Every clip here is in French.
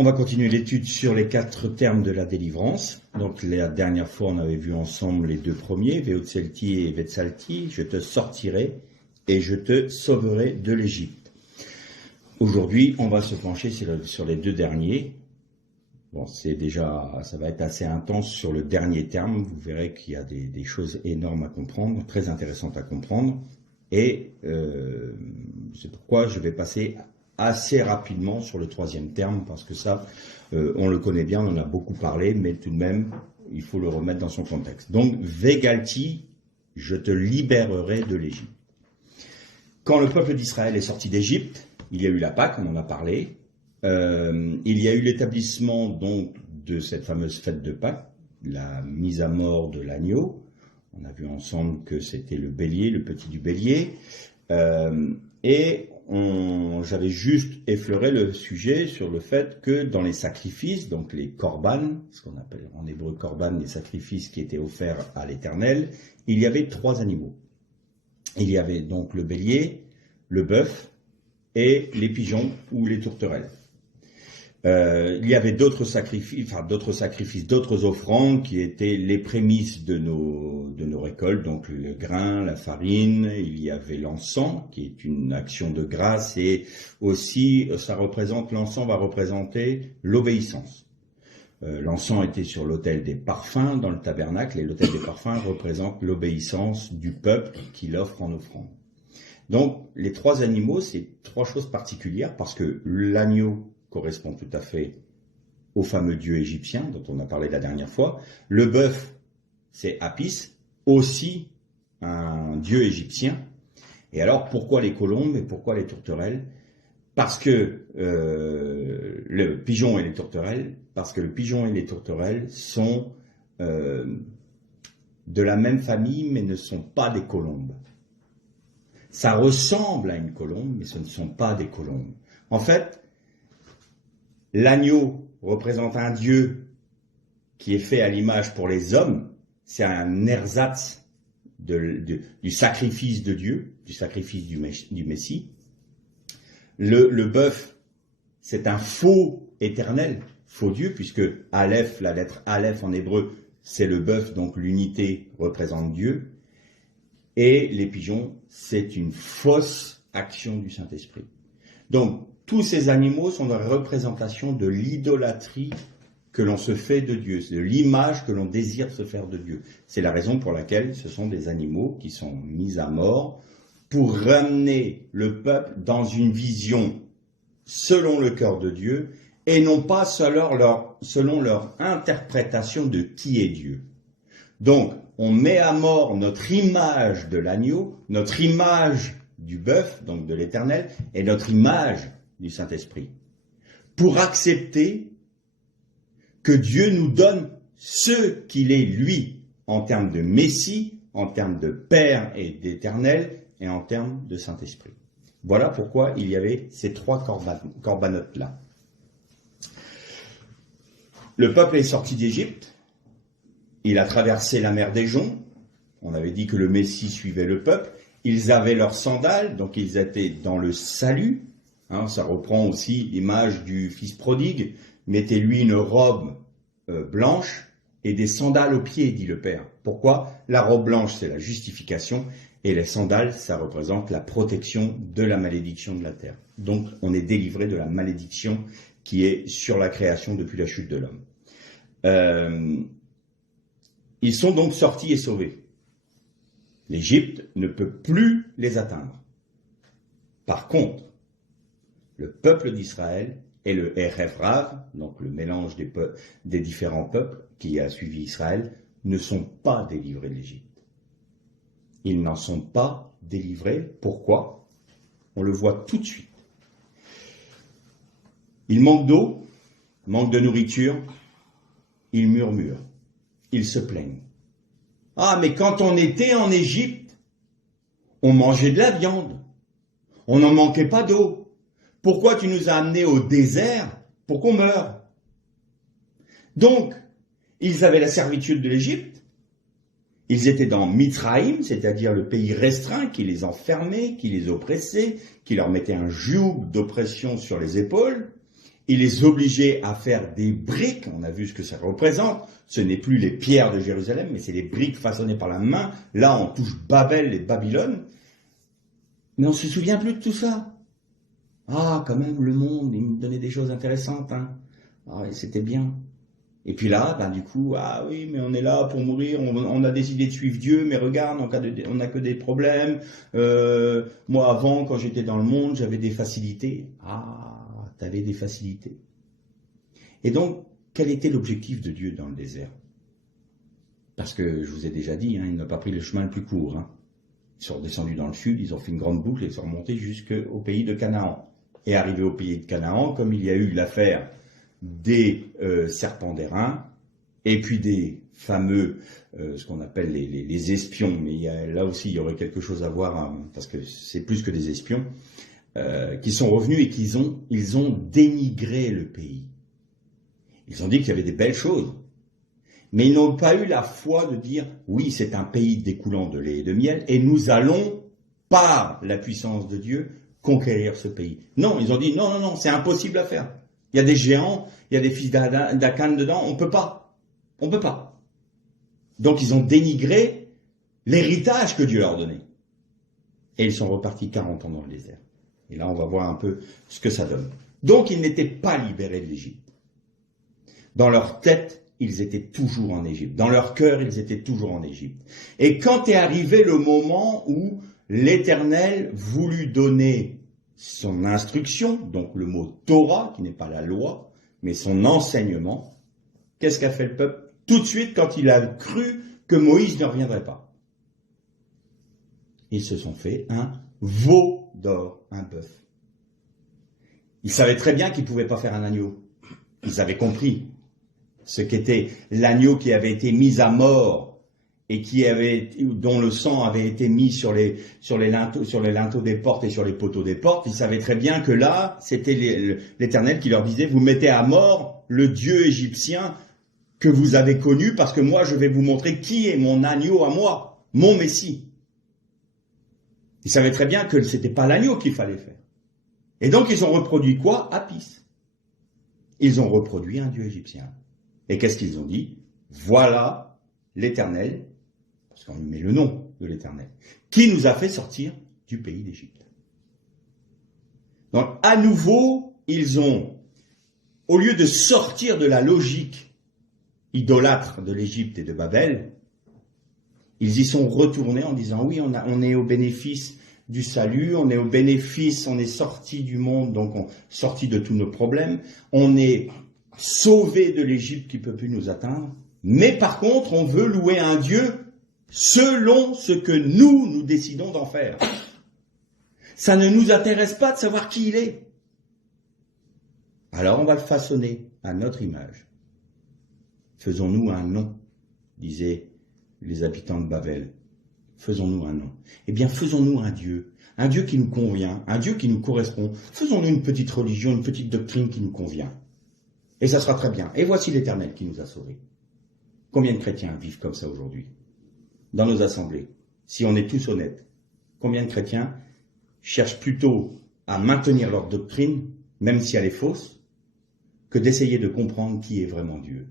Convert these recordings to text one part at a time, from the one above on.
On va continuer l'étude sur les 4 termes de la délivrance. Donc la dernière fois, on avait vu ensemble les 2 premiers, Veotzelti et Vetsalti. Je te sortirai et je te sauverai de l'Égypte. Aujourd'hui, on va se pencher sur les 2 derniers. Bon, ça va être assez intense sur le dernier terme. Vous verrez qu'il y a des choses énormes à comprendre, très intéressantes à comprendre. Et c'est pourquoi je vais passer assez rapidement sur le 3e terme, parce que ça, on le connaît bien, on en a beaucoup parlé, mais tout de même, il faut le remettre dans son contexte. Donc, Vegalti, je te libérerai de l'Égypte. Quand le peuple d'Israël est sorti d'Égypte, il y a eu la Pâque, on en a parlé. Il y a eu l'établissement donc de cette fameuse fête de Pâques, la mise à mort de l'agneau. On a vu ensemble que c'était le bélier, le petit du bélier. J'avais juste effleuré le sujet sur le fait que dans les sacrifices, donc les korban, ce qu'on appelle en hébreu korban, les sacrifices qui étaient offerts à l'Éternel, il y avait 3 animaux. Il y avait donc le bélier, le bœuf et les pigeons ou les tourterelles. Il y avait d'autres sacrifices, d'autres offrandes qui étaient les prémices de nos récoltes, donc le grain, la farine. Il y avait l'encens, qui est une action de grâce, et aussi l'encens va représenter l'obéissance. L'encens était sur l'autel des parfums dans le tabernacle, et l'autel des parfums représente l'obéissance du peuple qui l'offre en offrande. Donc, les 3 animaux, c'est 3 choses particulières, parce que l'agneau correspond tout à fait au fameux dieu égyptien dont on a parlé la dernière fois. Le bœuf, c'est Apis, aussi un dieu égyptien. Et alors, pourquoi les colombes et pourquoi les tourterelles ? Parce que le pigeon et les tourterelles sont de la même famille, mais ne sont pas des colombes. Ça ressemble à une colombe, mais ce ne sont pas des colombes. En fait, l'agneau représente un dieu qui est fait à l'image pour les hommes. C'est un ersatz du sacrifice de Dieu, du sacrifice du Messie. Le bœuf, c'est un faux éternel, faux Dieu, puisque Aleph, la lettre Aleph en hébreu, c'est le bœuf, donc l'unité représente Dieu. Et les pigeons, c'est une fausse action du Saint-Esprit. Donc, tous ces animaux sont la représentation de l'idolâtrie que l'on se fait de Dieu, de l'image que l'on désire se faire de Dieu. C'est la raison pour laquelle ce sont des animaux qui sont mis à mort pour ramener le peuple dans une vision selon le cœur de Dieu et non pas selon leur interprétation de qui est Dieu. Donc, on met à mort notre image de l'agneau, notre image du bœuf, donc de l'Éternel, et notre image du Saint-Esprit, pour accepter que Dieu nous donne ce qu'il est lui, en termes de Messie, en termes de Père et d'Éternel, et en termes de Saint-Esprit. Voilà pourquoi il y avait ces 3 corbanotes-là. Le peuple est sorti d'Égypte, il a traversé la mer des Joncs, on avait dit que le Messie suivait le peuple, ils avaient leurs sandales, donc ils étaient dans le salut. Ça reprend aussi l'image du fils prodigue. Mettez-lui une robe blanche et des sandales aux pieds, dit le Père. Pourquoi ? La robe blanche, c'est la justification, et les sandales, ça représente la protection de la malédiction de la terre. Donc, on est délivré de la malédiction qui est sur la création depuis la chute de l'homme. Ils sont donc sortis et sauvés. L'Égypte ne peut plus les atteindre. Par contre, le peuple d'Israël et le Erev Rav, donc le mélange des différents peuples qui a suivi Israël, ne sont pas délivrés de l'Égypte. Ils n'en sont pas délivrés. Pourquoi ? On le voit tout de suite. Ils manquent d'eau, manquent de nourriture, ils murmurent, ils se plaignent. Ah, mais quand on était en Égypte, on mangeait de la viande, on n'en manquait pas d'eau. Pourquoi tu nous as amenés au désert pour qu'on meure ? Donc, ils avaient la servitude de l'Égypte, ils étaient dans Mitzraïm, c'est-à-dire le pays restreint qui les enfermait, qui les oppressait, qui leur mettait un joug d'oppression sur les épaules, il les obligeait à faire des briques, on a vu ce que ça représente, ce n'est plus les pierres de Jérusalem, mais c'est les briques façonnées par la main, là on touche Babel et Babylone, mais on ne se souvient plus de tout ça. Ah, quand même, le monde, il me donnait des choses intéressantes, hein. Ah, c'était bien. Et puis là, ben, du coup, ah oui, mais on est là pour mourir, on a décidé de suivre Dieu, mais regarde, on n'a que des problèmes. Moi, avant, quand j'étais dans le monde, j'avais des facilités. Ah, t'avais des facilités. Et donc, quel était l'objectif de Dieu dans le désert? Parce que, je vous ai déjà dit, hein, il n'a pas pris le chemin le plus court. Hein. Ils sont redescendus dans le sud, ils ont fait une grande boucle et ils sont remontés jusqu'au pays de Canaan. Et arrivé au pays de Canaan, comme il y a eu l'affaire des serpents d'airain, et puis des fameux, ce qu'on appelle les espions, mais là aussi il y aurait quelque chose à voir, hein, parce que c'est plus que des espions, qui sont revenus et ils ont dénigré le pays. Ils ont dit qu'il y avait des belles choses, mais ils n'ont pas eu la foi de dire, oui, c'est un pays découlant de lait et de miel, et nous allons, par la puissance de Dieu, conquérir ce pays. Non, ils ont dit, non, non, non, c'est impossible à faire. Il y a des géants, il y a des fils d'Akan dedans, on peut pas. On peut pas. Donc ils ont dénigré l'héritage que Dieu leur donnait. Et ils sont repartis 40 ans dans le désert. Et là, on va voir un peu ce que ça donne. Donc ils n'étaient pas libérés de l'Égypte. Dans leur tête, ils étaient toujours en Égypte. Dans leur cœur, ils étaient toujours en Égypte. Et quand est arrivé le moment où l'Éternel voulut donner son instruction, donc le mot Torah, qui n'est pas la loi, mais son enseignement, qu'est-ce qu'a fait le peuple? Tout de suite, quand il a cru que Moïse ne reviendrait pas. Ils se sont fait un veau d'or, un bœuf. Ils savaient très bien qu'ils ne pouvaient pas faire un agneau. Ils avaient compris ce qu'était l'agneau qui avait été mis à mort et dont le sang avait été mis sur les linteaux des portes et sur les poteaux des portes. Ils savaient très bien que là, c'était l'Éternel qui leur disait, vous mettez à mort le Dieu égyptien que vous avez connu, parce que moi, je vais vous montrer qui est mon agneau à moi, mon Messie. Ils savaient très bien que c'était pas l'agneau qu'il fallait faire. Et donc, ils ont reproduit quoi? Apis. Ils ont reproduit un Dieu égyptien. Et qu'est-ce qu'ils ont dit? Voilà l'Éternel, parce qu'on lui met le nom de l'Éternel, qui nous a fait sortir du pays d'Égypte. Donc, à nouveau, ils ont, au lieu de sortir de la logique idolâtre de l'Égypte et de Babel, ils y sont retournés en disant, oui, on est au bénéfice du salut, on est au bénéfice, on est sorti du monde, donc sorti de tous nos problèmes, on est sauvé de l'Égypte qui ne peut plus nous atteindre, mais par contre, on veut louer un Dieu selon ce que nous décidons d'en faire. Ça ne nous intéresse pas de savoir qui il est. Alors on va le façonner à notre image. Faisons-nous un nom, disaient les habitants de Babel. Faisons-nous un nom. Eh bien, faisons-nous un Dieu qui nous convient, un Dieu qui nous correspond. Faisons-nous une petite religion, une petite doctrine qui nous convient. Et ça sera très bien. Et voici l'Éternel qui nous a sauvés. Combien de chrétiens vivent comme ça aujourd'hui? Dans nos assemblées, si on est tous honnêtes, combien de chrétiens cherchent plutôt à maintenir leur doctrine, même si elle est fausse, que d'essayer de comprendre qui est vraiment Dieu?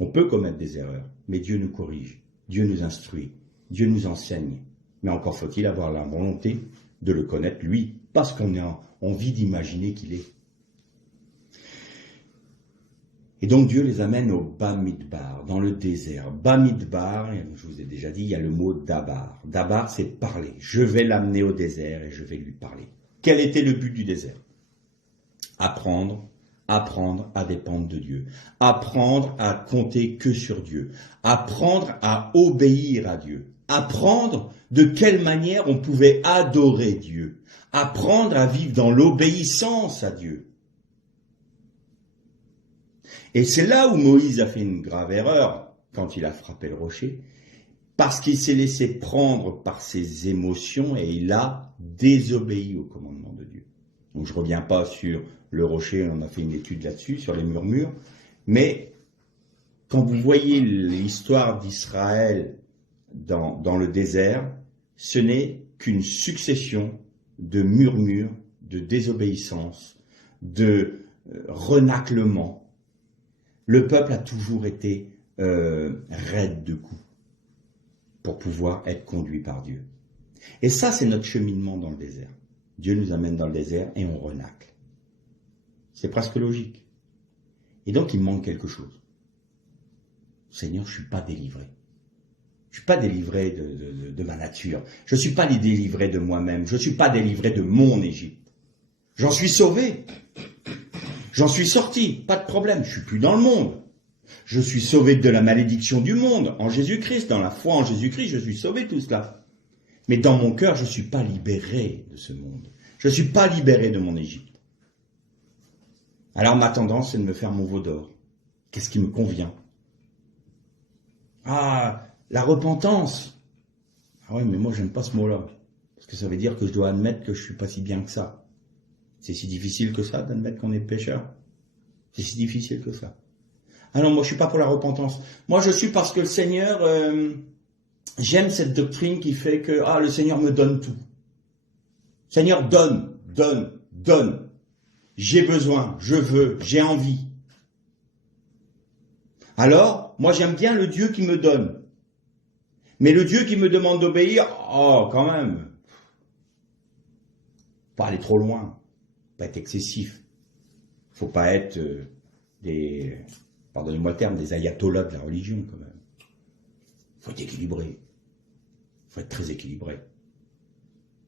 On peut commettre des erreurs, mais Dieu nous corrige, Dieu nous instruit, Dieu nous enseigne. Mais encore faut-il avoir la volonté de le connaître, lui, parce qu'on a envie d'imaginer qu'il est. Et donc Dieu les amène au Bamidbar, dans le désert. Bamidbar, je vous ai déjà dit, il y a le mot Dabar. Dabar, c'est parler. Je vais l'amener au désert et je vais lui parler. Quel était le but du désert? Apprendre à dépendre de Dieu. Apprendre à compter que sur Dieu. Apprendre à obéir à Dieu. Apprendre de quelle manière on pouvait adorer Dieu. Apprendre à vivre dans l'obéissance à Dieu. Et c'est là où Moïse a fait une grave erreur quand il a frappé le rocher, parce qu'il s'est laissé prendre par ses émotions et il a désobéi au commandement de Dieu. Donc je ne reviens pas sur le rocher, on a fait une étude là-dessus, sur les murmures, mais quand vous voyez l'histoire d'Israël dans le désert, ce n'est qu'une succession de murmures, de désobéissance, de renaclement. Le peuple a toujours été raide de coups pour pouvoir être conduit par Dieu. Et ça, c'est notre cheminement dans le désert. Dieu nous amène dans le désert et on renacle. C'est presque logique. Et donc, il manque quelque chose. Seigneur, je ne suis pas délivré. Je ne suis pas délivré de ma nature. Je ne suis pas délivré de moi-même. Je ne suis pas délivré de mon Égypte. J'en suis sauvé. J'en suis sorti. Pas de problème. Je ne suis plus dans le monde. Je suis sauvé de la malédiction du monde en Jésus-Christ. Dans la foi en Jésus-Christ, je suis sauvé de tout cela. Mais dans mon cœur, je ne suis pas libéré de ce monde. Je ne suis pas libéré de mon Égypte. Alors ma tendance, c'est de me faire mon veau d'or. Qu'est-ce qui me convient? Ah, la repentance. Ah oui, mais moi, j'aime pas ce mot-là. Parce que ça veut dire que je dois admettre que je suis pas si bien que ça. C'est si difficile que ça d'admettre qu'on est pécheur. C'est si difficile que ça. Ah non, moi, je suis pas pour la repentance. Moi, je suis parce que le Seigneur... J'aime cette doctrine qui fait que le Seigneur me donne tout. Seigneur, donne, donne, donne. J'ai besoin, je veux, j'ai envie. Alors, moi j'aime bien le Dieu qui me donne. Mais le Dieu qui me demande d'obéir, quand même. Pas aller trop loin, pas être excessif. Faut pas être pardonnez-moi le terme, des ayatollahs de la religion quand même. Faut être équilibré. Faut être très équilibré.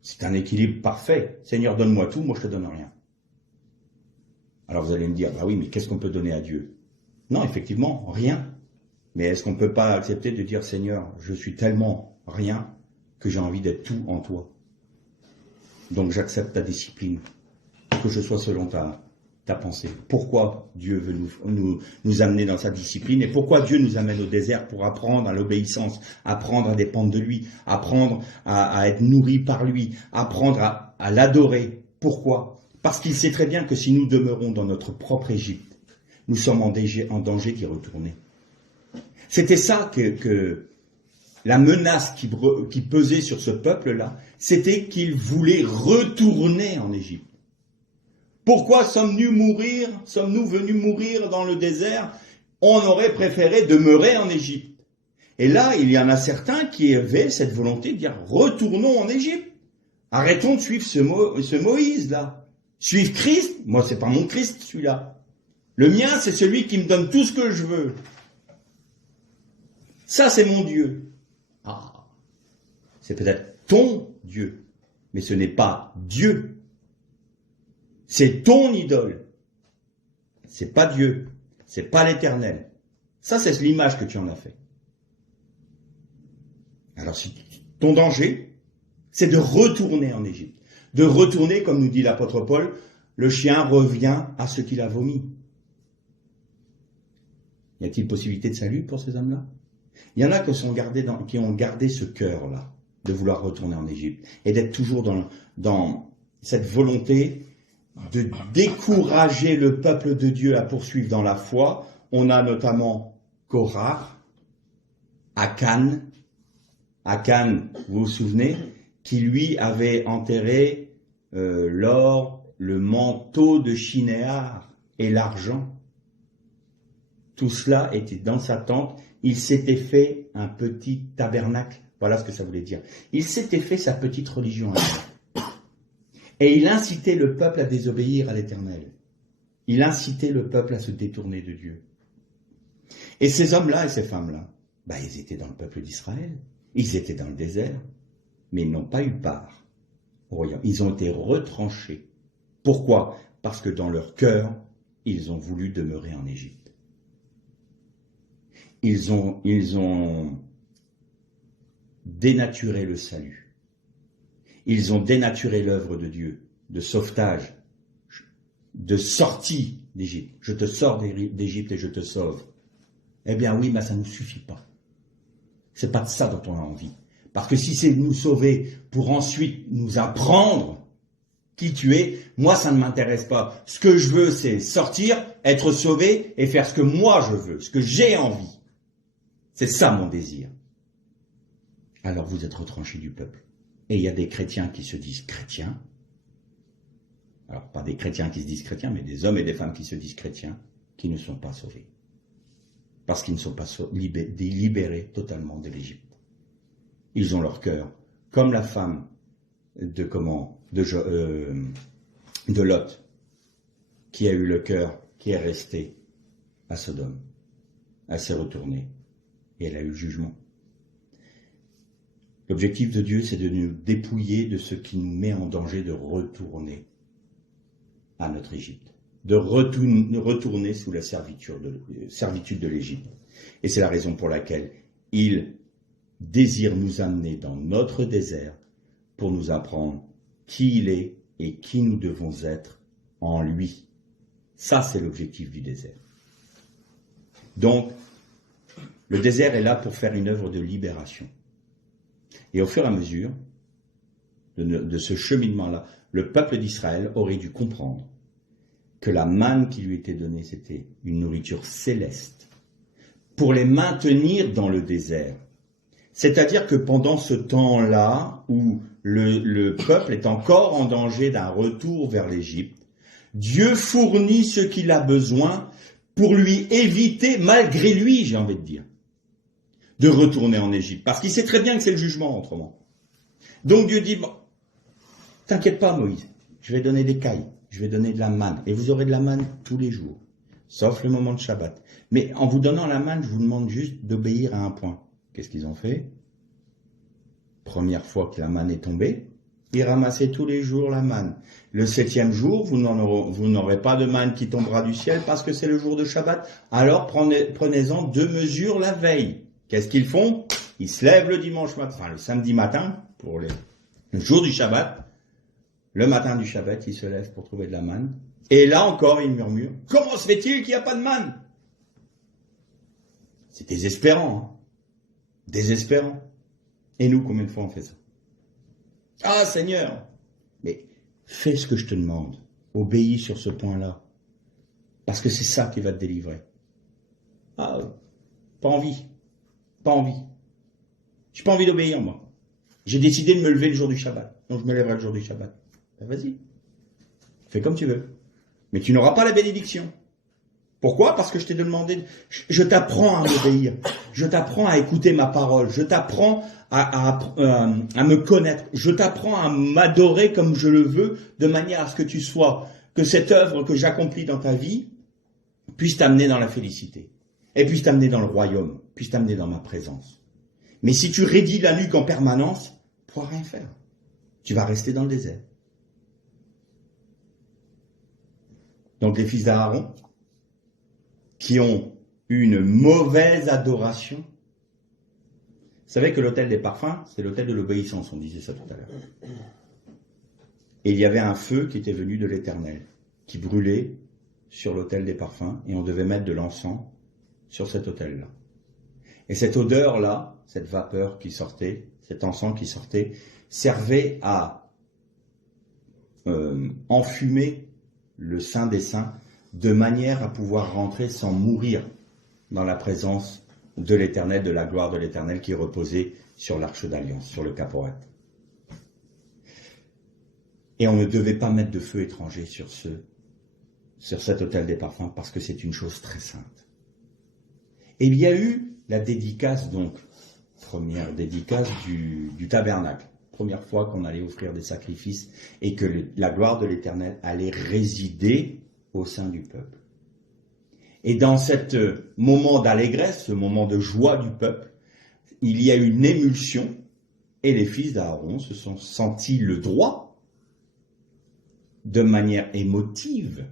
C'est un équilibre parfait. Seigneur, donne-moi tout, moi je te donne rien. Alors vous allez me dire, oui, mais qu'est-ce qu'on peut donner à Dieu? Non, effectivement, rien. Mais est-ce qu'on ne peut pas accepter de dire, Seigneur, je suis tellement rien que j'ai envie d'être tout en toi. Donc j'accepte ta discipline, que je sois selon ta pensée. Pourquoi Dieu veut nous amener dans sa discipline et pourquoi Dieu nous amène au désert pour apprendre à l'obéissance, apprendre à dépendre de lui, apprendre à être nourri par lui, apprendre à l'adorer. Pourquoi? Parce qu'il sait très bien que si nous demeurons dans notre propre Égypte, nous sommes en danger d'y retourner. C'était ça que la menace qui pesait sur ce peuple-là, c'était qu'il voulait retourner en Égypte. Pourquoi sommes-nous venus mourir dans le désert? On aurait préféré demeurer en Égypte. Et là, il y en a certains qui avaient cette volonté de dire « Retournons en Égypte. Arrêtons de suivre ce Moïse-là. Suivre Christ, moi c'est pas mon Christ celui-là. Le mien, c'est celui qui me donne tout ce que je veux. Ça, c'est mon Dieu. » C'est peut-être ton Dieu, mais ce n'est pas Dieu. C'est ton idole. C'est pas Dieu. C'est pas l'Éternel. Ça, c'est l'image que tu en as fait. Alors, ton danger, c'est de retourner en Égypte. De retourner, comme nous dit l'apôtre Paul, le chien revient à ce qu'il a vomi. Y a-t-il possibilité de salut pour ces hommes-là? Il y en a qui ont gardé ce cœur-là, de vouloir retourner en Égypte, et d'être toujours dans cette volonté de décourager le peuple de Dieu à poursuivre dans la foi. On a notamment Korah, Akan, vous vous souvenez, qui lui avait enterré l'or, le manteau de Shinéar et l'argent. Tout cela était dans sa tente. Il s'était fait un petit tabernacle. Voilà ce que ça voulait dire. Il s'était fait sa petite religion. Et il incitait le peuple à désobéir à l'Éternel. Il incitait le peuple à se détourner de Dieu. Et ces hommes-là et ces femmes-là, ils étaient dans le peuple d'Israël. Ils étaient dans le désert. Mais ils n'ont pas eu part au royaume. Ils ont été retranchés. Pourquoi? Parce que dans leur cœur, ils ont voulu demeurer en Égypte. Ils ont dénaturé le salut. Ils ont dénaturé l'œuvre de Dieu, de sauvetage, de sortie d'Égypte. Je te sors d'Égypte et je te sauve. Eh bien oui, mais ça ne nous suffit pas. C'est pas de ça dont on a envie. Parce que si c'est nous sauver pour ensuite nous apprendre qui tu es, moi ça ne m'intéresse pas. Ce que je veux, c'est sortir, être sauvé et faire ce que moi je veux, ce que j'ai envie. C'est ça mon désir. Alors vous êtes retranchés du peuple. Et il y a des chrétiens qui se disent chrétiens. alors pas des chrétiens qui se disent chrétiens, mais des hommes et des femmes qui se disent chrétiens, qui ne sont pas sauvés. Parce qu'ils ne sont pas libérés totalement de l'Égypte. Ils ont leur cœur, comme la femme de Lot, qui a eu le cœur, qui est resté à Sodome. Elle s'est retournée et elle a eu le jugement. L'objectif de Dieu, c'est de nous dépouiller de ce qui nous met en danger de retourner à notre Égypte, de retourner sous la servitude de l'Égypte. Et c'est la raison pour laquelle il désire nous amener dans notre désert pour nous apprendre qui il est et qui nous devons être en lui. Ça, c'est l'objectif du désert. Donc, le désert est là pour faire une œuvre de libération. Et au fur et à mesure de ce cheminement-là, le peuple d'Israël aurait dû comprendre que la manne qui lui était donnée, c'était une nourriture céleste pour les maintenir dans le désert. C'est-à-dire que pendant ce temps-là où le peuple est encore en danger d'un retour vers l'Égypte, Dieu fournit ce qu'il a besoin pour lui éviter, malgré lui, j'ai envie de dire, de retourner en Égypte. Parce qu'il sait très bien que c'est le jugement, autrement. Donc Dieu dit, bon, t'inquiète pas Moïse, je vais donner des cailles, je vais donner de la manne, et vous aurez de la manne tous les jours, sauf le moment de Shabbat. Mais en vous donnant la manne, je vous demande juste d'obéir à un point. Qu'est-ce qu'ils ont fait? Première fois que la manne est tombée, ils ramassaient tous les jours la manne. Le 7e jour, vous n'aurez pas de manne qui tombera du ciel parce que c'est le jour de Shabbat. Alors prenez-en 2 mesures la veille. Qu'est-ce qu'ils font? Ils se lèvent le dimanche matin, enfin le samedi matin, pour le jour du Shabbat. Le matin du Shabbat, ils se lèvent pour trouver de la manne. Et là encore, ils murmurent, comment se fait-il qu'il n'y a pas de manne? C'est désespérant, hein? Désespérant. Et nous, combien de fois on fait ça? Ah Seigneur, mais fais ce que je te demande. Obéis sur ce point-là. Parce que c'est ça qui va te délivrer. Ah, pas envie. Pas envie. J'ai pas envie d'obéir, moi. J'ai décidé de me lever le jour du Shabbat. Donc je me lèverai le jour du Shabbat. Ben vas-y. Fais comme tu veux. Mais tu n'auras pas la bénédiction. Pourquoi? Parce que je t'ai demandé, je t'apprends à m'obéir, je t'apprends à écouter ma parole, je t'apprends à me connaître, je t'apprends à m'adorer comme je le veux, de manière à ce que tu sois, que cette œuvre que j'accomplis dans ta vie puisse t'amener dans la félicité, et puisse t'amener dans le royaume, puisse t'amener dans ma présence. Mais si tu raidis la nuque en permanence, tu ne pourras rien faire. Tu vas rester dans le désert. Donc les fils d'Aaron, qui ont eu une mauvaise adoration. Vous savez que l'autel des parfums, c'est l'autel de l'obéissance, on disait ça tout à l'heure. Et il y avait un feu qui était venu de l'Éternel, qui brûlait sur l'autel des parfums, et on devait mettre de l'encens sur cet autel-là. Et cette odeur-là, cette vapeur qui sortait, cet encens qui sortait, servait à enfumer le Saint des Saints, de manière à pouvoir rentrer sans mourir dans la présence de l'Éternel, de la gloire de l'Éternel qui reposait sur l'Arche d'Alliance, sur le Caporet. Et on ne devait pas mettre de feu étranger sur cet autel des parfums parce que c'est une chose très sainte. Et il y a eu la dédicace, donc, première dédicace du tabernacle. Première fois qu'on allait offrir des sacrifices et que la gloire de l'Éternel allait résider au sein du peuple. Et dans ce moment d'allégresse, ce moment de joie du peuple, il y a eu une émulsion et les fils d'Aaron se sont sentis le droit, de manière émotive,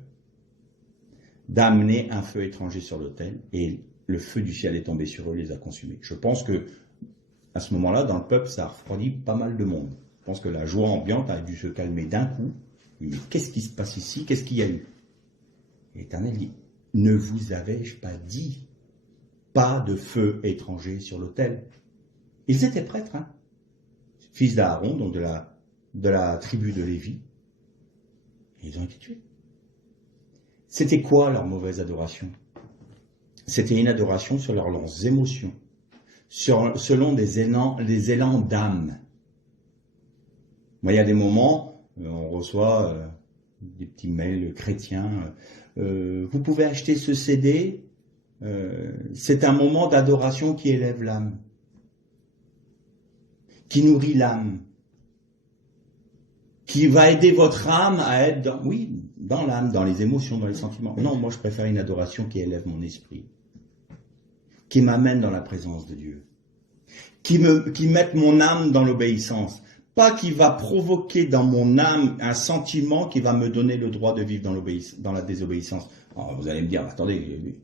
d'amener un feu étranger sur l'autel et le feu du ciel est tombé sur eux et les a consumés. Je pense que à ce moment-là, dans le peuple, ça a refroidi pas mal de monde. Je pense que la joie ambiante a dû se calmer d'un coup. Mais qu'est-ce qui se passe ici? Qu'est-ce qu'il y a eu? L'Éternel dit, ne vous avais-je pas dit, pas de feu étranger sur l'autel? Ils étaient prêtres, hein, fils d'Aaron, donc de la tribu de Lévi. Et ils ont été tués. C'était quoi leur mauvaise adoration? C'était une adoration selon leurs émotions, selon des élans d'âme. Moi, il y a des moments, on reçoit des petits mails chrétiens. Vous pouvez acheter ce CD. C'est un moment d'adoration qui élève l'âme, qui nourrit l'âme, qui va aider votre âme à être dans l'âme, dans les émotions, dans les sentiments. Non, moi je préfère une adoration qui élève mon esprit, qui m'amène dans la présence de Dieu, qui mette mon âme dans l'obéissance, pas qui va provoquer dans mon âme un sentiment qui va me donner le droit de vivre dans la désobéissance. Alors, vous allez me dire, attendez,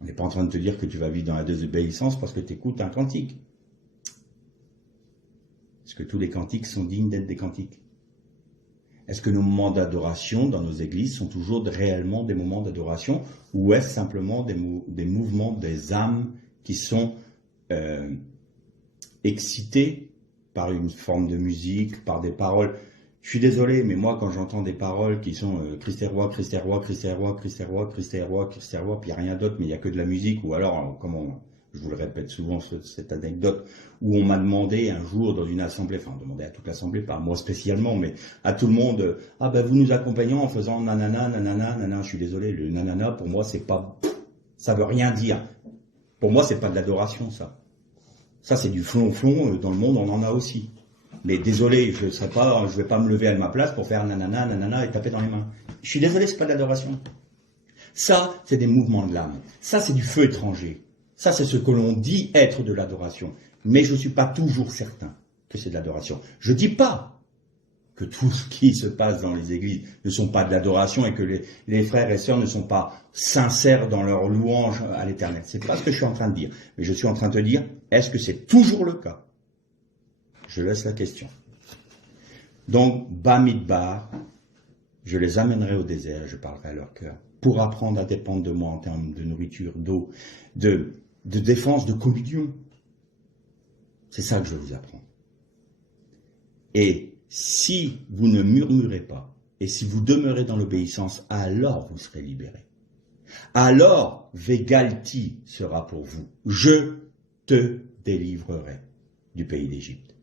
on n'est pas en train de te dire que tu vas vivre dans la désobéissance parce que tu écoutes un cantique. Est-ce que tous les cantiques sont dignes d'être des cantiques? Est-ce que nos moments d'adoration dans nos églises sont toujours réellement des moments d'adoration, ou est-ce simplement des mouvements des âmes qui sont excités par une forme de musique, par des paroles? Je suis désolé, mais moi quand j'entends des paroles qui sont Christ est roi, Christ est roi, Christ est roi, Christ est roi, Christ est roi, Christ est roi, puis il n'y a rien d'autre, mais il n'y a que de la musique, ou alors, je vous le répète souvent cette anecdote, où on m'a demandé un jour dans une assemblée, enfin demandé à toute l'assemblée, pas à moi spécialement, mais à tout le monde, ah ben vous nous accompagnez en faisant nanana, nanana, nanana. Je suis désolé, le nanana pour moi c'est pas, ça veut rien dire. Pour moi c'est pas de l'adoration ça. Ça c'est du flonflon, dans le monde on en a aussi. Mais désolé, je vais pas me lever à ma place pour faire nanana, nanana et taper dans les mains. Je suis désolé, c'est pas de l'adoration. Ça c'est des mouvements de l'âme. Ça c'est du feu étranger. Ça, c'est ce que l'on dit être de l'adoration. Mais je ne suis pas toujours certain que c'est de l'adoration. Je ne dis pas que tout ce qui se passe dans les églises ne sont pas de l'adoration et que les frères et sœurs ne sont pas sincères dans leur louange à l'Éternel. Ce n'est pas ce que je suis en train de dire. Mais je suis en train de te dire, est-ce que c'est toujours le cas? Je laisse la question. Donc, Bamidbar, je les amènerai au désert, je parlerai à leur cœur, pour apprendre à dépendre de moi en termes de nourriture, d'eau, de défense, de communion. C'est ça que je vais vous apprendre. Et si vous ne murmurez pas, et si vous demeurez dans l'obéissance, alors vous serez libérés. Alors, Vegalti sera pour vous. Je te délivrerai du pays d'Égypte.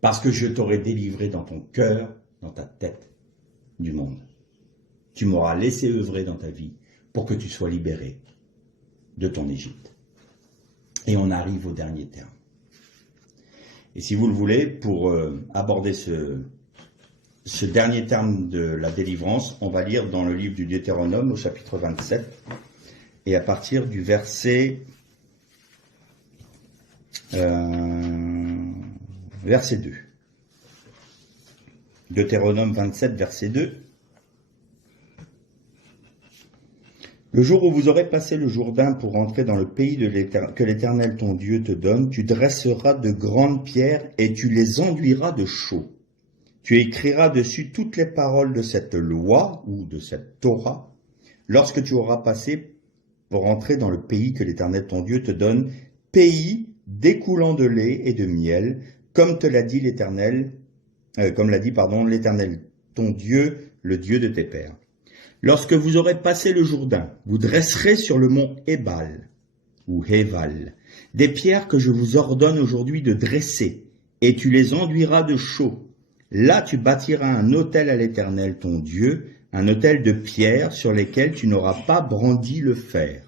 Parce que je t'aurai délivré dans ton cœur, dans ta tête, du monde. Tu m'auras laissé œuvrer dans ta vie pour que tu sois libéré de ton Égypte. Et on arrive au dernier terme. Et si vous le voulez, pour aborder ce dernier terme de la délivrance, on va lire dans le livre du Deutéronome au chapitre 27 et à partir du verset 2. Deutéronome 27, verset 2. Le jour où vous aurez passé le Jourdain pour entrer dans le pays que l'Éternel ton Dieu te donne, tu dresseras de grandes pierres et tu les enduiras de chaux. Tu écriras dessus toutes les paroles de cette loi ou de cette Torah lorsque tu auras passé pour entrer dans le pays que l'Éternel ton Dieu te donne, pays découlant de lait et de miel, comme l'a dit l'Éternel ton Dieu, le Dieu de tes pères. Lorsque vous aurez passé le Jourdain, vous dresserez sur le mont Ébal, ou Héval, des pierres que je vous ordonne aujourd'hui de dresser, et tu les enduiras de chaux. Là tu bâtiras un autel à l'Éternel ton Dieu, un autel de pierres sur lesquelles tu n'auras pas brandi le fer.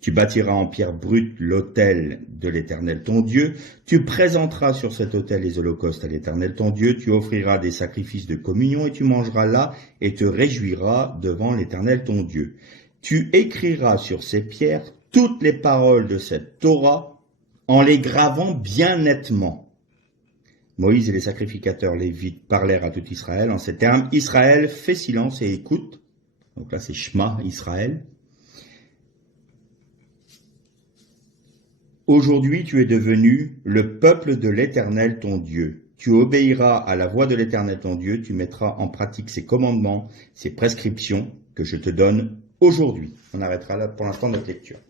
Tu bâtiras en pierre brute l'autel de l'Éternel ton Dieu, tu présenteras sur cet autel les holocaustes à l'Éternel ton Dieu, tu offriras des sacrifices de communion et tu mangeras là et te réjouiras devant l'Éternel ton Dieu. Tu écriras sur ces pierres toutes les paroles de cette Torah en les gravant bien nettement. Moïse et les sacrificateurs lévites parlèrent à tout Israël en ces termes. Israël, fais silence et écoute. Donc là c'est Shema Israël. Aujourd'hui, tu es devenu le peuple de l'Éternel ton Dieu. Tu obéiras à la voix de l'Éternel ton Dieu, tu mettras en pratique ses commandements, ses prescriptions que je te donne aujourd'hui. On arrêtera là pour l'instant notre lecture.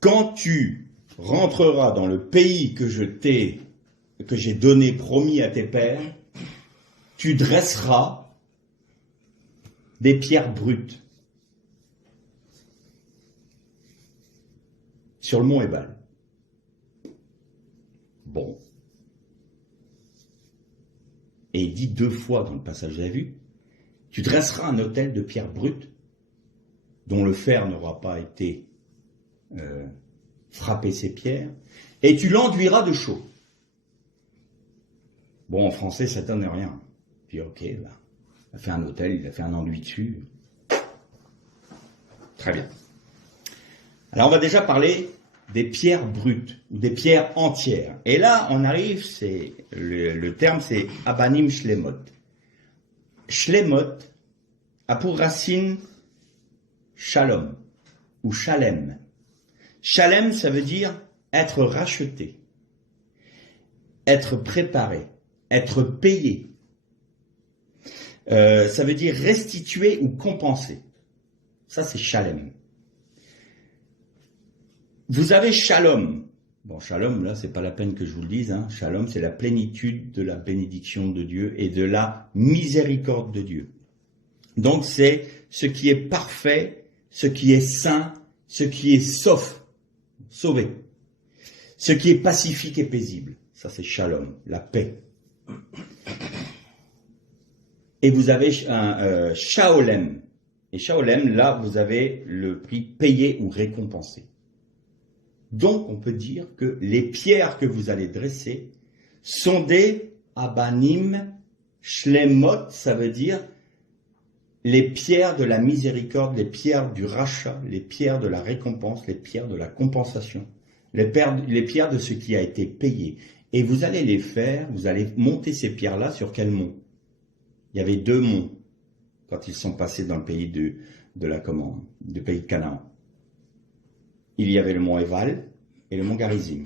Quand tu rentreras dans le pays que j'ai donné, promis à tes pères, tu dresseras des pierres brutes sur le mont Ébal. Bon. et il dit 2 fois dans le passage que vous avez vu, tu dresseras un autel de pierre brute, dont le fer n'aura pas été frappé ses pierres, et tu l'enduiras de chaux. Bon, en français, ça donne rien. Puis ok, bah, il a fait un autel, il a fait un enduit dessus. Très bien. Alors on va déjà parler des pierres brutes, ou des pierres entières. Et là, on arrive, le terme c'est Abanim Shlemot. Shlemot a pour racine Shalom, ou Shalem. Shalem, ça veut dire être racheté, être préparé, être payé. Ça veut dire restituer ou compenser. Ça, c'est Shalem. Vous avez Shalom. Bon, Shalom, là, c'est pas la peine que je vous le dise. Hein. Shalom, c'est la plénitude de la bénédiction de Dieu et de la miséricorde de Dieu. Donc, c'est ce qui est parfait, ce qui est saint, ce qui est sauvé. Ce qui est pacifique et paisible. Ça, c'est Shalom, la paix. Et vous avez un Shaolem. Et Shaolem, là, vous avez le prix payé ou récompensé. Donc, on peut dire que les pierres que vous allez dresser sont des Abanim Shlemot, ça veut dire les pierres de la miséricorde, les pierres du rachat, les pierres de la récompense, les pierres de la compensation, les pierres de ce qui a été payé. Et vous allez les faire, vous allez monter ces pierres-là sur quel mont? Il y avait 2 monts quand ils sont passés dans le pays du pays de Canaan. Il y avait le mont Éval et le mont Garizim.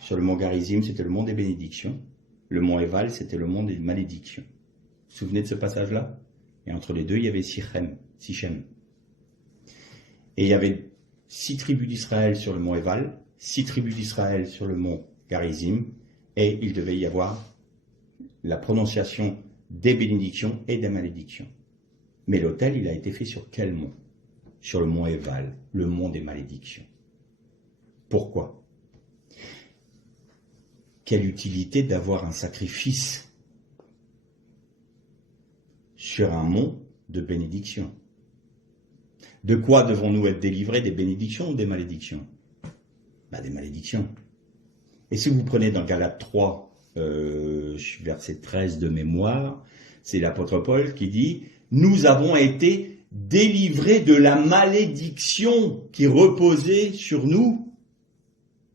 Sur le mont Garizim, c'était le mont des bénédictions. Le mont Éval, c'était le mont des malédictions. Vous vous souvenez de ce passage-là? Et entre les deux, il y avait Sichem. Et il y avait 6 tribus d'Israël sur le mont Éval, 6 tribus d'Israël sur le mont Garizim, et il devait y avoir la prononciation des bénédictions et des malédictions. Mais l'autel, il a été fait sur quel mont? Sur le mont Éval, le mont des malédictions. Pourquoi? Quelle utilité d'avoir un sacrifice sur un mont de bénédiction? De quoi devons-nous être délivrés? Des bénédictions ou des malédictions? Des malédictions. Et si vous prenez dans Galates 3, verset 13 de mémoire, c'est l'apôtre Paul qui dit « Nous avons été délivrés de la malédiction qui reposait sur nous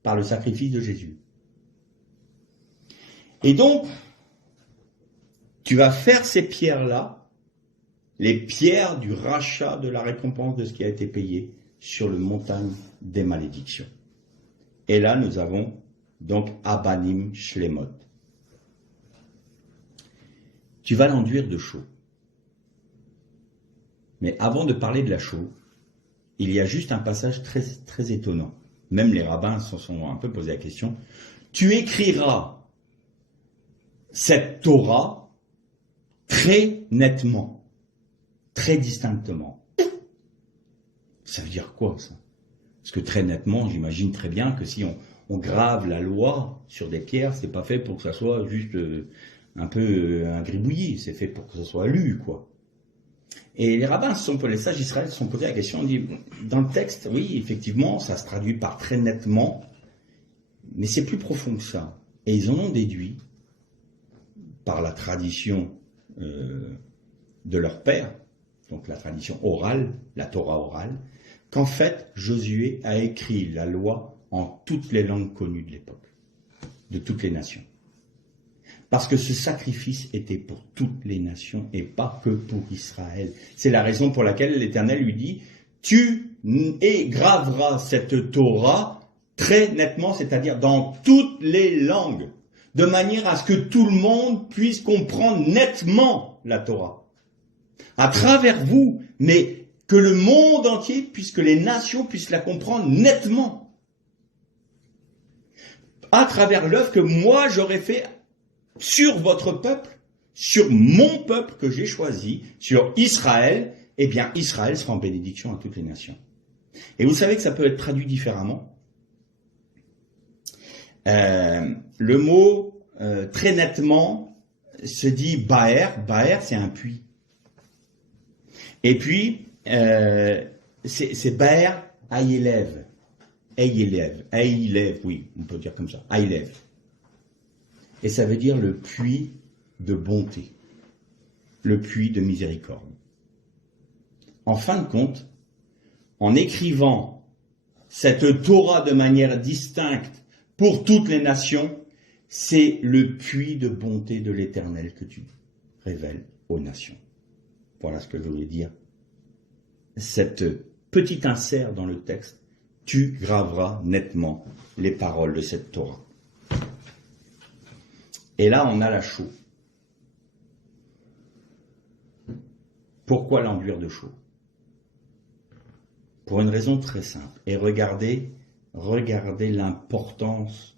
par le sacrifice de Jésus. » Et donc, tu vas faire ces pierres-là, les pierres du rachat de la récompense de ce qui a été payé sur le montagne des malédictions. Et là, nous avons donc Abanim Shlemot. Tu vas l'enduire de chaux. Mais avant de parler de la chaux, il y a juste un passage très, très étonnant. Même les rabbins se sont un peu posé la question. Tu écriras cette Torah très nettement, très distinctement. Ça veut dire quoi, ça? Parce que très nettement, j'imagine très bien que si on grave la loi sur des pierres, c'est pas fait pour que ça soit juste un peu un gribouillis, c'est fait pour que ça soit lu, quoi. Et les rabbins, les sages d'Israël se sont posés la question, on dit, dans le texte, oui, effectivement, ça se traduit par très nettement, mais c'est plus profond que ça. Et ils en ont déduit, par la tradition de leur père, donc la tradition orale, la Torah orale, qu'en fait, Josué a écrit la loi en toutes les langues connues de l'époque, de toutes les nations. Parce que ce sacrifice était pour toutes les nations et pas que pour Israël. C'est la raison pour laquelle l'Éternel lui dit « Tu graveras cette Torah très nettement, c'est-à-dire dans toutes les langues, de manière à ce que tout le monde puisse comprendre nettement la Torah. À travers vous, mais que le monde entier, puisque les nations puissent la comprendre nettement. À travers l'œuvre que moi j'aurais fait sur votre peuple, sur mon peuple que j'ai choisi, sur Israël, eh bien Israël sera en bénédiction à toutes les nations. Et vous savez que ça peut être traduit différemment. Le mot très nettement, se dit Baer. Baer, c'est un puits. Et puis, c'est Baer Aïlev. Aïlev, oui, on peut dire comme ça. Aïlev. Et ça veut dire le puits de bonté. Le puits de miséricorde. En fin de compte, en écrivant cette Torah de manière distincte pour toutes les nations, c'est le puits de bonté de l'Éternel que tu révèles aux nations. Voilà ce que je voulais dire. Cette petite insert dans le texte, tu graveras nettement les paroles de cette Torah. Et là, on a la chaux. Pourquoi l'enduire de chaux? Pour une raison très simple. Et regardez l'importance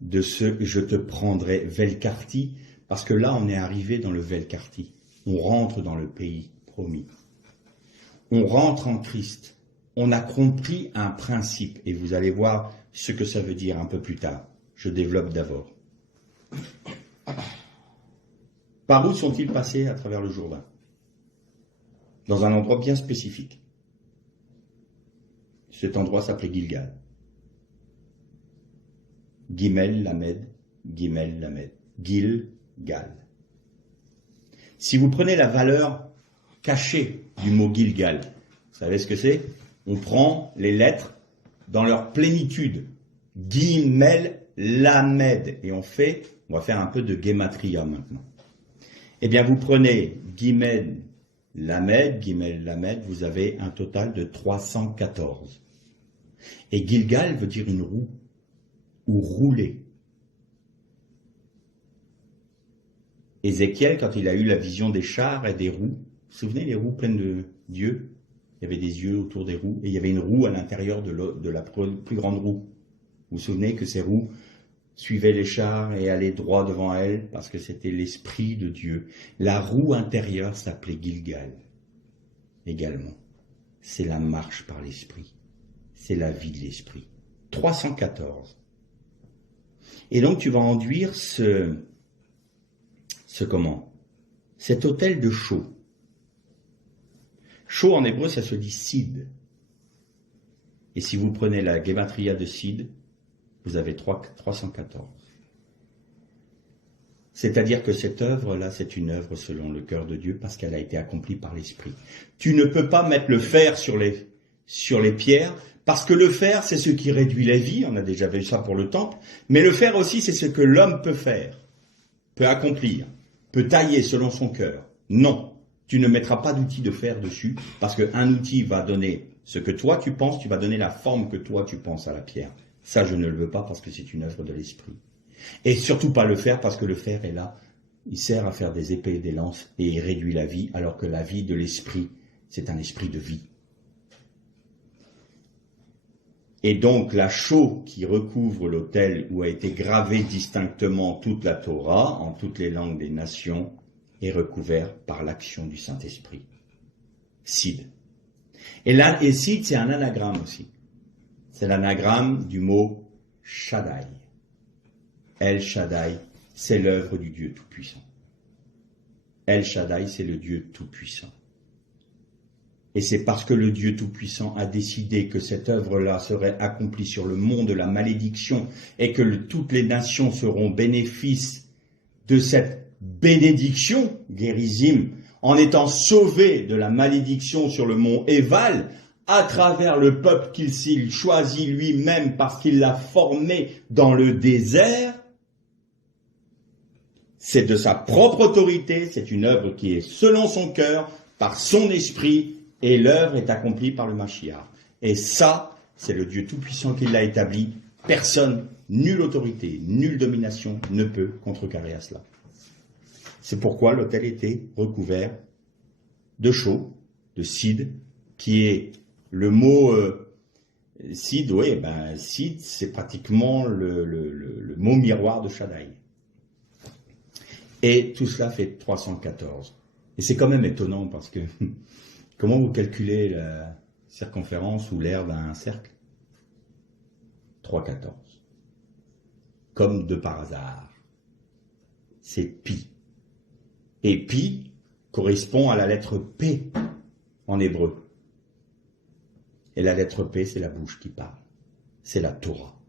de ce « je te prendrai Velkarti », parce que là, on est arrivé dans le Velkarti. On rentre dans le pays promis. On rentre en Christ. On a compris un principe, et vous allez voir ce que ça veut dire un peu plus tard. Je développe d'abord. Par où sont-ils passés à travers le Jourdain? Dans un endroit bien spécifique. Cet endroit s'appelait Gilgal. Gimel Lamed, Gimel Lamed. Gilgal. Si vous prenez la valeur cachée du mot Gilgal, vous savez ce que c'est? On prend les lettres dans leur plénitude. Gimel Lamed. Et on va faire un peu de Gematria maintenant. Eh bien, vous prenez Gimel Lamed, vous avez un total de 314. Et Gilgal veut dire une roue, ou rouler. Ézéchiel, quand il a eu la vision des chars et des roues, vous vous souvenez, les roues pleines d'yeux? Il y avait des yeux autour des roues, et il y avait une roue à l'intérieur de la plus grande roue. Vous vous souvenez que ces roues suivaient les chars et allaient droit devant elles, parce que c'était l'Esprit de Dieu. La roue intérieure s'appelait Gilgal, également. C'est la marche par l'Esprit. C'est la vie de l'Esprit. 314. Et donc tu vas enduire cet autel de chaux. Chaux en hébreu, ça se dit sid. Et si vous prenez la Gematria de sid, vous avez 314. C'est-à-dire que cette œuvre-là, c'est une œuvre selon le cœur de Dieu parce qu'elle a été accomplie par l'Esprit. Tu ne peux pas mettre le fer sur les pierres parce que le fer, c'est ce qui réduit la vie. On a déjà vu ça pour le temple. Mais le fer aussi, c'est ce que l'homme peut faire, peut accomplir, peut tailler selon son cœur. Non, tu ne mettras pas d'outil de fer dessus parce qu'un outil va donner ce que toi tu penses, tu vas donner la forme que toi tu penses à la pierre. Ça, je ne le veux pas parce que c'est une œuvre de l'Esprit. Et surtout pas le fer parce que le fer est là. Il sert à faire des épées et des lances et il réduit la vie alors que la vie de l'Esprit, c'est un esprit de vie. Et donc la chaux qui recouvre l'autel où a été gravée distinctement toute la Torah en toutes les langues des nations est recouvert par l'action du Saint-Esprit. Sid. Et Sid, c'est un anagramme aussi. C'est l'anagramme du mot Shaddai. El Shaddai, c'est l'œuvre du Dieu Tout-Puissant. El Shaddai, c'est le Dieu Tout-Puissant. Et c'est parce que le Dieu Tout-Puissant a décidé que cette œuvre-là serait accomplie sur le mont de la malédiction et que toutes les nations seront bénéfices de cette bénédiction, Gérizim, en étant sauvés de la malédiction sur le mont Éval, à travers le peuple qu'il choisit lui-même parce qu'il l'a formé dans le désert. C'est de sa propre autorité, c'est une œuvre qui est selon son cœur, par son esprit, et l'œuvre est accomplie par le Mashiach. Et ça, c'est le Dieu Tout-Puissant qui l'a établi. Personne, nulle autorité, nulle domination ne peut contrecarrer à cela. C'est pourquoi l'autel était recouvert de chaux, de sid, qui est le mot sid, oui, sid, c'est pratiquement le mot miroir de Shaddai. Et tout cela fait 314. Et c'est quand même étonnant parce que comment vous calculez la circonférence ou l'aire d'un cercle? 314. Comme de par hasard. C'est pi. Et pi correspond à la lettre P en hébreu. Et la lettre P, c'est la bouche qui parle. C'est la Torah.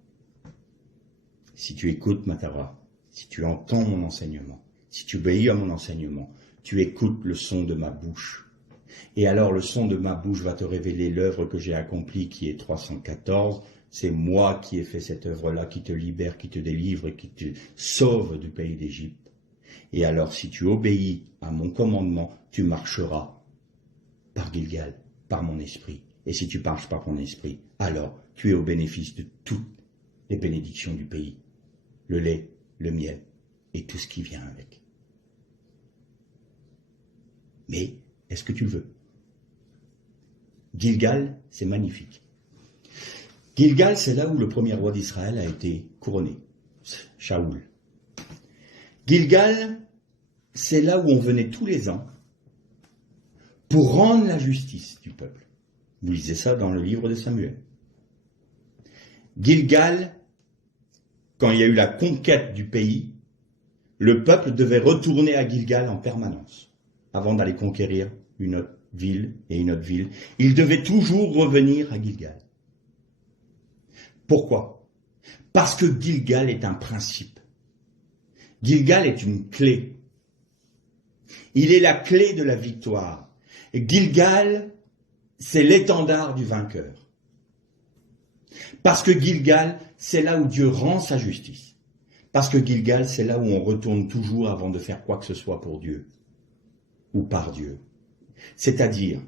Si tu écoutes ma Torah, si tu entends mon enseignement, si tu obéis à mon enseignement, tu écoutes le son de ma bouche. Et alors le son de ma bouche va te révéler l'œuvre que j'ai accomplie, qui est 314. C'est moi qui ai fait cette œuvre-là, qui te libère, qui te délivre, qui te sauve du pays d'Égypte. Et alors, si tu obéis à mon commandement, tu marcheras par Gilgal, par mon esprit. Et si tu marches par mon esprit, alors tu es au bénéfice de toutes les bénédictions du pays. Le lait, le miel et tout ce qui vient avec. Mais, est-ce que tu le veux? Gilgal, c'est magnifique. Gilgal, c'est là où le premier roi d'Israël a été couronné, Shaoul. Gilgal, c'est là où on venait tous les ans pour rendre la justice du peuple. Vous lisez ça dans le livre de Samuel. Gilgal, quand il y a eu la conquête du pays, le peuple devait retourner à Gilgal en permanence avant d'aller conquérir une autre ville et une autre ville. Il devait toujours revenir à Gilgal. Pourquoi? Parce que Gilgal est un principe. Gilgal est une clé. Il est la clé de la victoire. Et Gilgal, c'est l'étendard du vainqueur. Parce que Gilgal, c'est là où Dieu rend sa justice. Parce que Gilgal, c'est là où on retourne toujours avant de faire quoi que ce soit pour Dieu. Ou par Dieu. C'est-à-dire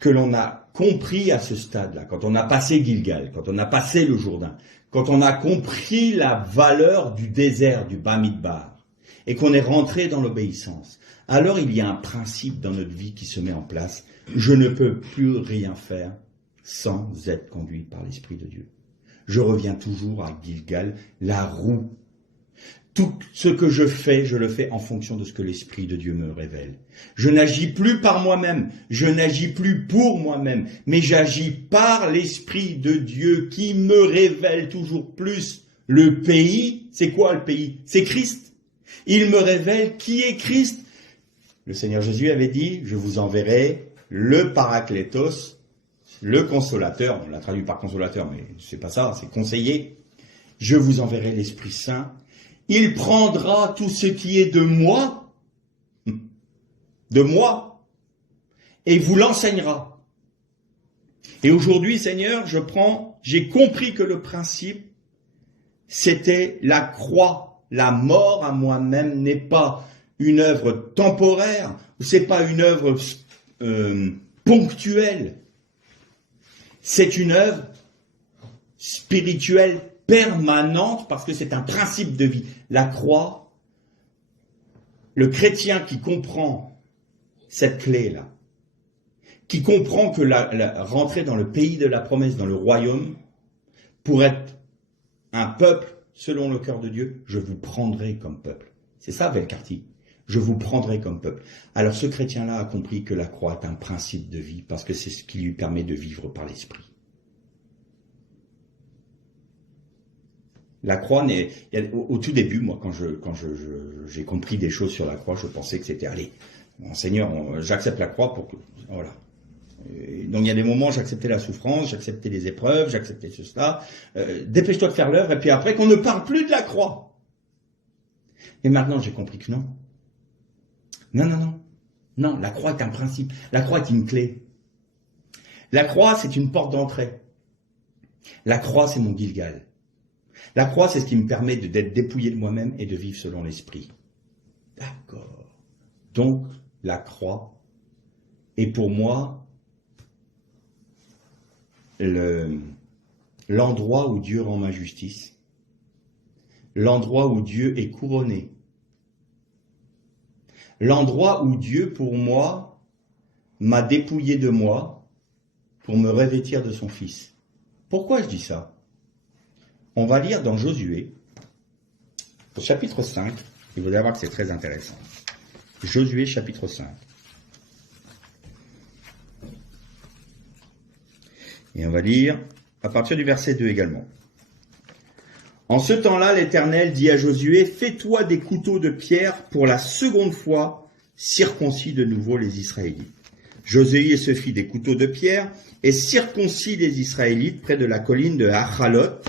que l'on a compris à ce stade-là, quand on a passé Gilgal, quand on a passé le Jourdain, quand on a compris la valeur du désert, du Bamidbar, et qu'on est rentré dans l'obéissance, alors il y a un principe dans notre vie qui se met en place. Je ne peux plus rien faire sans être conduit par l'Esprit de Dieu. Je reviens toujours à Gilgal, la roue. Tout ce que je le fais en fonction de ce que l'Esprit de Dieu me révèle. Je n'agis plus par moi-même, je n'agis plus pour moi-même, mais j'agis par l'Esprit de Dieu qui me révèle toujours plus le pays. C'est quoi le pays? C'est Christ. Il me révèle qui est Christ. Le Seigneur Jésus avait dit, je vous enverrai le Paraklétos, le consolateur. On l'a traduit par consolateur, mais c'est pas ça, c'est conseiller. Je vous enverrai l'Esprit Saint. Il prendra tout ce qui est de moi, et vous l'enseignera. Et aujourd'hui, Seigneur, j'ai compris que le principe, c'était la croix. La mort à moi-même n'est pas une œuvre temporaire, c'est pas une œuvre ponctuelle. C'est une œuvre spirituelle permanente parce que c'est un principe de vie. La croix, le chrétien qui comprend cette clé-là, qui comprend que rentrer dans le pays de la promesse, dans le royaume, pour être un peuple selon le cœur de Dieu, je vous prendrai comme peuple. C'est ça, Velkarti. Je vous prendrai comme peuple. Alors ce chrétien-là a compris que la croix est un principe de vie parce que c'est ce qui lui permet de vivre par l'esprit. La croix, au tout début, moi, quand j'ai compris des choses sur la croix, je pensais que c'était, allez, mon Seigneur, j'accepte la croix pour que, voilà. Et donc il y a des moments, j'acceptais la souffrance, j'acceptais les épreuves, j'acceptais cela. Dépêche-toi de faire l'œuvre, et puis après qu'on ne parle plus de la croix. Et maintenant, j'ai compris que non. Non, la croix est un principe. La croix est une clé. La croix, c'est une porte d'entrée. La croix, c'est mon Gilgal. La croix, c'est ce qui me permet d'être dépouillé de moi-même et de vivre selon l'esprit. D'accord. Donc, la croix est pour moi l'endroit où Dieu rend ma justice, l'endroit où Dieu est couronné, l'endroit où Dieu, pour moi, m'a dépouillé de moi pour me revêtir de son Fils. Pourquoi je dis ça? On va lire dans Josué, au chapitre 5, et vous allez voir que c'est très intéressant. Josué, chapitre 5. Et on va lire à partir du verset 2 également. En ce temps-là, l'Éternel dit à Josué, fais-toi des couteaux de pierre pour la seconde fois, circoncis de nouveau les Israélites. Josué se fit des couteaux de pierre et circoncis les Israélites près de la colline de Achalot.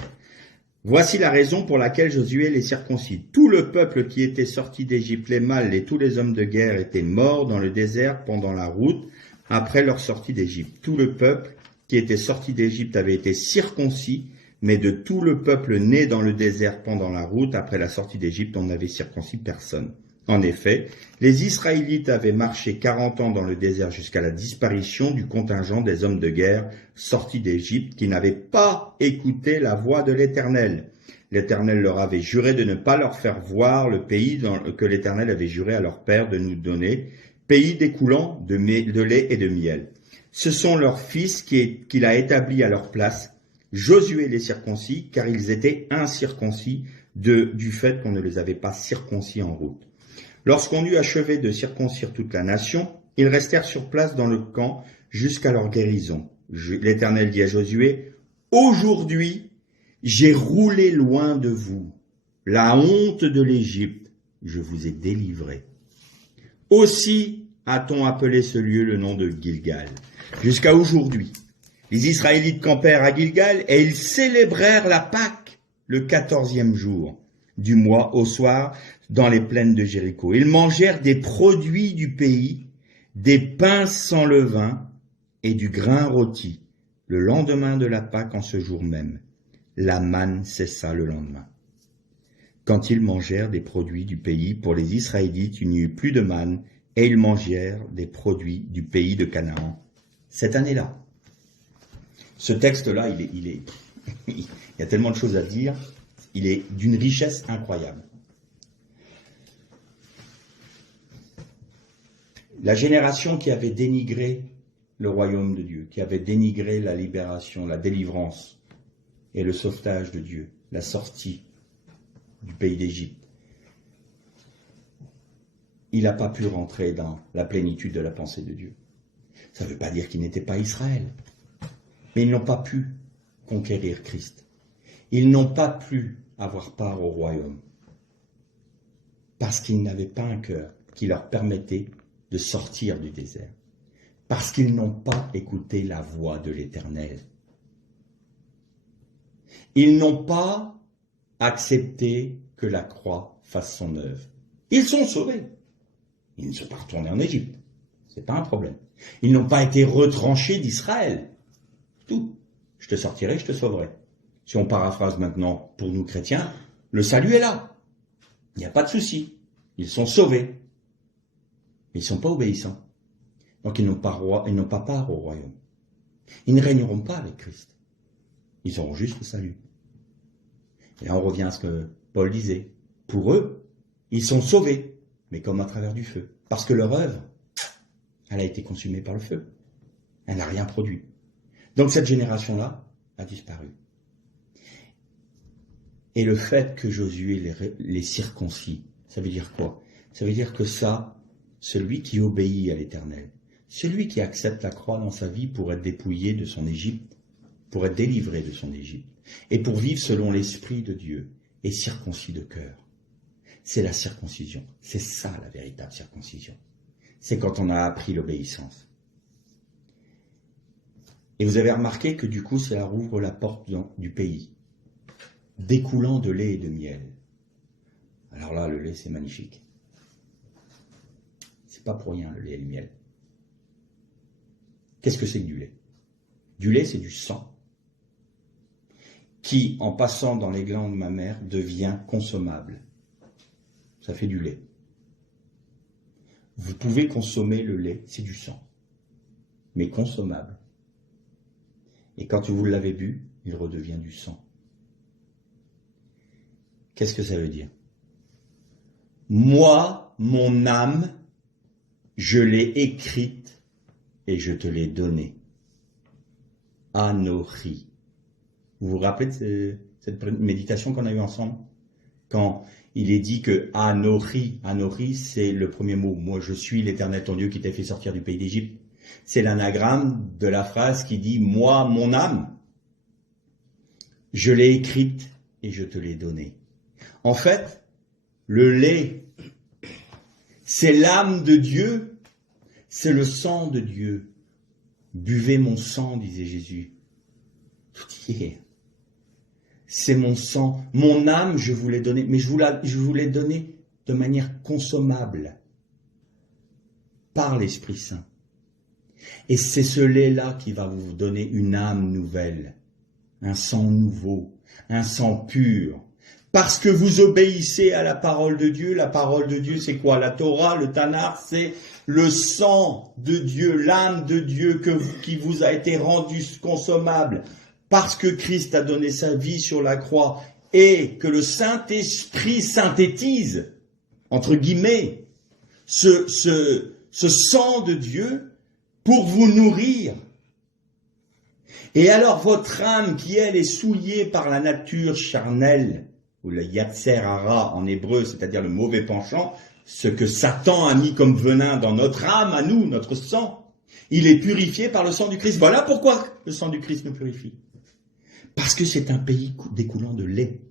Voici la raison pour laquelle Josué les circoncis. Tout le peuple qui était sorti d'Égypte, les mâles et tous les hommes de guerre étaient morts dans le désert pendant la route après leur sortie d'Égypte. Tout le peuple qui était sorti d'Égypte avait été circoncis, mais de tout le peuple né dans le désert pendant la route après la sortie d'Égypte, on n'avait circoncis personne. En effet, les Israélites avaient marché 40 ans dans le désert jusqu'à la disparition du contingent des hommes de guerre sortis d'Égypte qui n'avaient pas écouté la voix de l'Éternel. L'Éternel leur avait juré de ne pas leur faire voir le pays que l'Éternel avait juré à leur père de nous donner, pays découlant de lait et de miel. Ce sont leurs fils qu'il a établis à leur place. Josué les circoncis, car ils étaient incirconcis du fait qu'on ne les avait pas circoncis en route. Lorsqu'on eut achevé de circoncire toute la nation, ils restèrent sur place dans le camp jusqu'à leur guérison. L'Éternel dit à Josué, « Aujourd'hui, j'ai roulé loin de vous la honte de l'Égypte, je vous ai délivré. » Aussi a-t-on appelé ce lieu le nom de Gilgal. Jusqu'à aujourd'hui, les Israélites campèrent à Gilgal et ils célébrèrent la Pâque le 14e jour du mois au soir dans les plaines de Jéricho. Ils mangèrent des produits du pays, des pains sans levain et du grain rôti. Le lendemain de la Pâque, en ce jour même, la manne cessa le lendemain. Quand ils mangèrent des produits du pays, pour les Israélites, il n'y eut plus de manne, et ils mangèrent des produits du pays de Canaan cette année-là. Ce texte-là, il y a tellement de choses à dire, il est d'une richesse incroyable. La génération qui avait dénigré le royaume de Dieu, qui avait dénigré la libération, la délivrance et le sauvetage de Dieu, la sortie du pays d'Égypte, il n'a pas pu rentrer dans la plénitude de la pensée de Dieu. Ça ne veut pas dire qu'il n'était pas Israël, mais ils n'ont pas pu conquérir Christ. Ils n'ont pas pu avoir part au royaume, parce qu'ils n'avaient pas un cœur qui leur permettait de sortir du désert, parce qu'ils n'ont pas écouté la voix de l'Éternel. Ils n'ont pas accepté que la croix fasse son œuvre. Ils sont sauvés. Ils ne sont pas retournés en Égypte. C'est pas un problème. Ils n'ont pas été retranchés d'Israël. Tout. Je te sortirai, je te sauverai. Si on paraphrase maintenant pour nous chrétiens, le salut est là. Il n'y a pas de souci. Ils sont sauvés. Mais ils ne sont pas obéissants. Donc ils n'ont pas part au royaume. Ils ne régneront pas avec Christ. Ils auront juste le salut. Et là on revient à ce que Paul disait. Pour eux, ils sont sauvés, mais comme à travers du feu. Parce que leur œuvre, elle a été consumée par le feu. Elle n'a rien produit. Donc cette génération-là a disparu. Et le fait que Josué les circoncis, ça veut dire quoi? Ça veut dire que celui qui obéit à l'Éternel, celui qui accepte la croix dans sa vie pour être dépouillé de son Égypte, pour être délivré de son Égypte, et pour vivre selon l'Esprit de Dieu, est circoncis de cœur. C'est la circoncision. C'est ça la véritable circoncision. C'est quand on a appris l'obéissance. Et vous avez remarqué que du coup, cela rouvre la porte du pays, découlant de lait et de miel. Alors là, le lait, c'est magnifique. C'est pas pour rien, le lait et le miel. Qu'est-ce que c'est que du lait? Du lait, c'est du sang, qui, en passant dans les glandes mammaires, devient consommable. Ça fait du lait. Vous pouvez consommer le lait, c'est du sang, mais consommable. Et quand vous l'avez bu, il redevient du sang. Qu'est-ce que ça veut dire? Moi, mon âme, je l'ai écrite et je te l'ai donnée. Anochi. Vous vous rappelez de cette méditation qu'on a eue ensemble? Quand il est dit que Anochi, c'est le premier mot. Moi, je suis l'Éternel ton Dieu qui t'a fait sortir du pays d'Égypte. C'est l'anagramme de la phrase qui dit « Moi, mon âme, je l'ai écrite et je te l'ai donné. En fait, le lait, c'est l'âme de Dieu, c'est le sang de Dieu. Buvez mon sang, disait Jésus. Tout y est. C'est mon sang, mon âme, je vous l'ai donné, mais je vous l'ai donné de manière consommable par l'Esprit Saint. Et c'est ce lait-là qui va vous donner une âme nouvelle, un sang nouveau, un sang pur. Parce que vous obéissez à la parole de Dieu. La parole de Dieu, c'est quoi? La Torah, le Tanakh, c'est le sang de Dieu, l'âme de Dieu qui vous a été rendue consommable parce que Christ a donné sa vie sur la croix et que le Saint-Esprit synthétise, entre guillemets, ce sang de Dieu pour vous nourrir. Et alors votre âme qui, elle, est souillée par la nature charnelle, ou le yatser hara en hébreu, c'est-à-dire le mauvais penchant, ce que Satan a mis comme venin dans notre âme, à nous, notre sang, il est purifié par le sang du Christ. Voilà pourquoi le sang du Christ nous purifie. Parce que c'est un pays découlant de lait,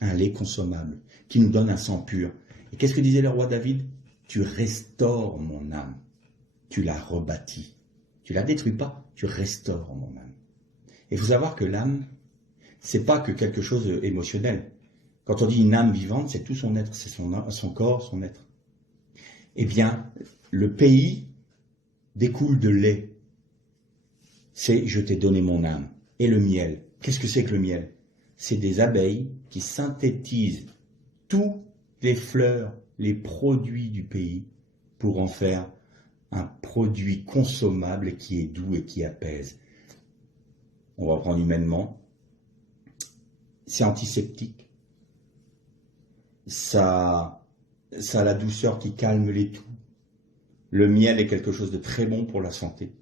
un lait consommable, qui nous donne un sang pur. Et qu'est-ce que disait le roi David? Tu restaures mon âme, tu la rebâtis. Tu la détruis pas, tu restaures mon âme. Et il faut savoir que l'âme, c'est pas que quelque chose d'émotionnel. Quand on dit une âme vivante, c'est tout son être, c'est son corps, son être. Eh bien, le pays découle de lait. C'est je t'ai donné mon âme. Et le miel. Qu'est-ce que c'est que le miel? C'est des abeilles qui synthétisent tous les fleurs, les produits du pays pour en faire un produit consommable qui est doux et qui apaise. On va prendre humainement. C'est antiseptique. Ça a la douceur qui calme les toux. Le miel est quelque chose de très bon pour la santé.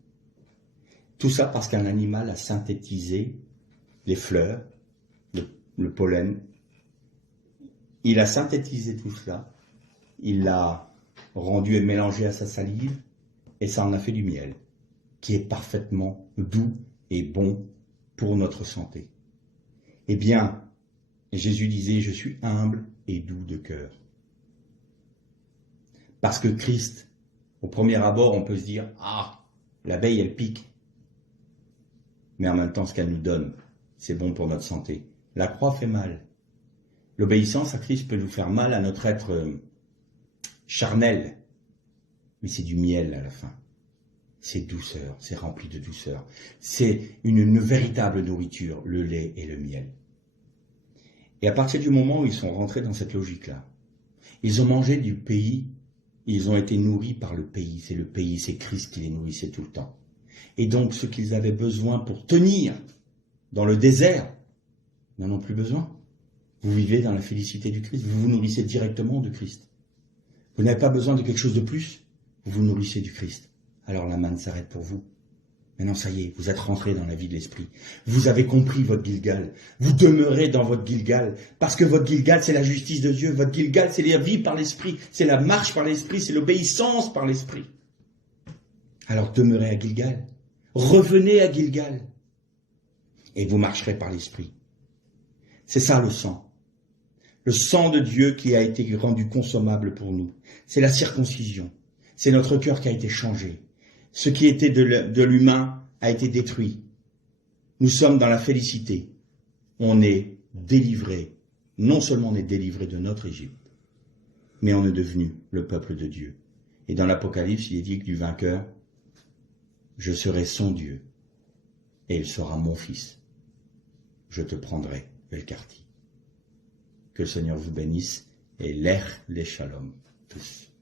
Tout ça parce qu'un animal a synthétisé les fleurs, le pollen. Il a synthétisé tout cela. Il l'a rendu et mélangé à sa salive. Et ça en a fait du miel, qui est parfaitement doux et bon pour notre santé. Eh bien, Jésus disait, je suis humble et doux de cœur. Parce que Christ, au premier abord, on peut se dire, ah, l'abeille, elle pique. Mais en même temps, ce qu'elle nous donne, c'est bon pour notre santé. La croix fait mal. L'obéissance à Christ peut nous faire mal à notre être charnel. Mais c'est du miel à la fin. C'est douceur, c'est rempli de douceur. C'est une véritable nourriture, le lait et le miel. Et à partir du moment où ils sont rentrés dans cette logique-là, ils ont mangé du pays, ils ont été nourris par le pays. C'est le pays, c'est Christ qui les nourrissait tout le temps. Et donc, ce qu'ils avaient besoin pour tenir dans le désert, n'en ont plus besoin. Vous vivez dans la félicité du Christ, vous vous nourrissez directement de Christ. Vous n'avez pas besoin de quelque chose de plus, vous vous nourrissez du Christ. Alors la manne s'arrête pour vous. Maintenant, ça y est, vous êtes rentré dans la vie de l'esprit. Vous avez compris votre Gilgal. Vous demeurez dans votre Gilgal. Parce que votre Gilgal, c'est la justice de Dieu. Votre Gilgal, c'est la vie par l'esprit. C'est la marche par l'esprit. C'est l'obéissance par l'esprit. Alors demeurez à Gilgal. Revenez à Gilgal. Et vous marcherez par l'esprit. C'est ça le sang. Le sang de Dieu qui a été rendu consommable pour nous. C'est la circoncision. C'est notre cœur qui a été changé. Ce qui était de l'humain a été détruit. Nous sommes dans la félicité. On est délivré. Non seulement on est délivré de notre Égypte, mais on est devenu le peuple de Dieu. Et dans l'Apocalypse, il est dit que du vainqueur, je serai son Dieu, et il sera mon fils. Je te prendrai, Belkarti. Que le Seigneur vous bénisse, et l'air les shalom tous.